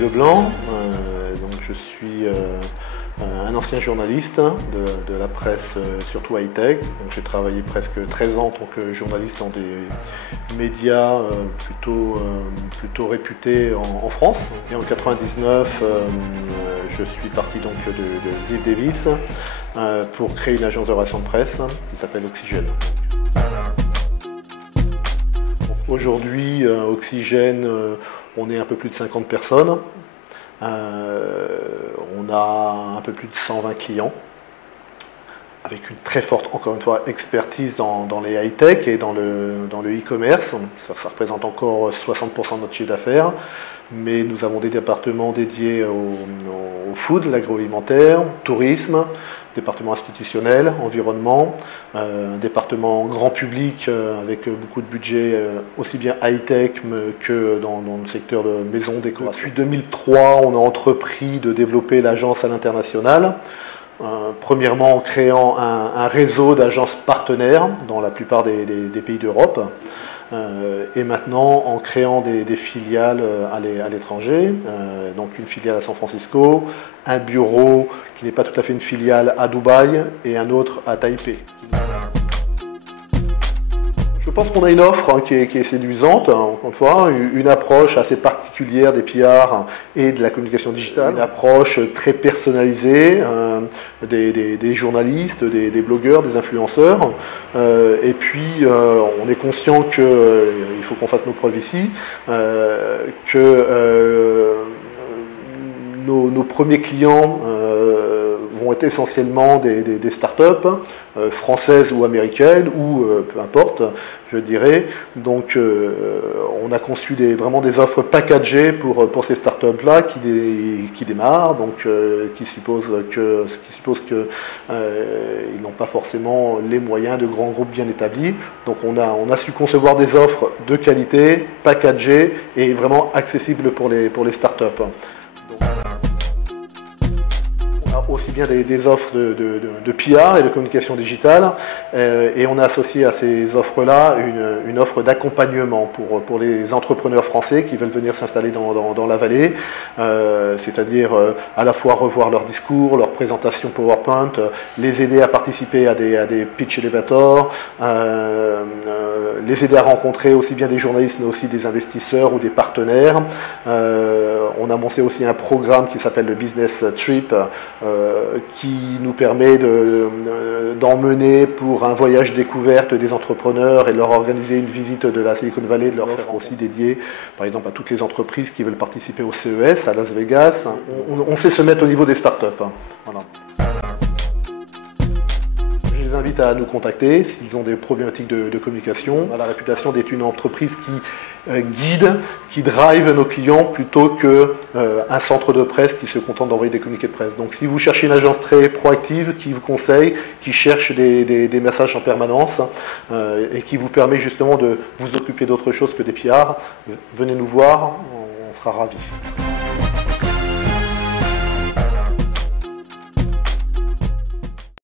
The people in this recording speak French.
Leblanc, donc je suis un ancien journaliste de la presse, surtout high-tech. J'ai travaillé presque 13 ans en tant que journaliste dans des médias plutôt réputés en France. Et en 1999, je suis parti donc de Ziff Davis pour créer une agence de relations de presse qui s'appelle Oxygène. Aujourd'hui, Oxygène, on est un peu plus de 50 personnes. On a un peu plus de 120 clients, avec une très forte, encore une fois, expertise dans les high-tech et dans le e-commerce. Ça représente encore 60% de notre chiffre d'affaires. Mais nous avons des départements dédiés au food, l'agroalimentaire, tourisme, département institutionnel, environnement, un département grand public avec beaucoup de budget aussi bien high-tech que dans le secteur de maison, décoration. Depuis 2003, on a entrepris de développer l'agence à l'international. Premièrement en créant un réseau d'agences partenaires dans la plupart des pays d'Europe. Et maintenant en créant des filiales à l'étranger, donc une filiale à San Francisco, un bureau qui n'est pas tout à fait une filiale à Dubaï et un autre à Taipei. Je pense qu'on a une offre qui est séduisante, encore une fois, une approche assez particulière des PR et de la communication digitale, une approche très personnalisée des journalistes, des blogueurs, des influenceurs. Et puis, on est conscient qu'il faut qu'on fasse nos preuves ici, que nos premiers clients vont être essentiellement des startups françaises ou américaines, ou peu importe, je dirais. Donc on a conçu vraiment des offres packagées pour ces startups-là qui démarrent, donc qui supposent qu'ils n'ont pas forcément les moyens de grands groupes bien établis. Donc on a su concevoir des offres de qualité, packagées et vraiment accessibles pour les startups. Aussi bien des offres de PR et de communication digitale, et on a associé à ces offres-là une offre d'accompagnement pour les entrepreneurs français qui veulent venir s'installer dans la vallée, c'est-à-dire à la fois revoir leur discours, leur présentation PowerPoint, les aider à participer à des pitch elevators, les aider à rencontrer aussi bien des journalistes mais aussi des investisseurs ou des partenaires. On a monté aussi un programme qui s'appelle le Business Trip, qui nous permet d'emmener pour un voyage découverte des entrepreneurs et de leur organiser une visite de la Silicon Valley, de leur faire aussi dédié par exemple à toutes les entreprises qui veulent participer au CES à Las Vegas. On sait se mettre au niveau des startups. Voilà. Je les invite à nous contacter s'ils ont des problématiques de communication. On a la réputation d'être une entreprise qui guide, qui drive nos clients plutôt qu'un centre de presse qui se contente d'envoyer des communiqués de presse. Donc si vous cherchez une agence très proactive, qui vous conseille, qui cherche des messages en permanence et qui vous permet justement de vous occuper d'autre chose que des PR, venez nous voir, on sera ravis.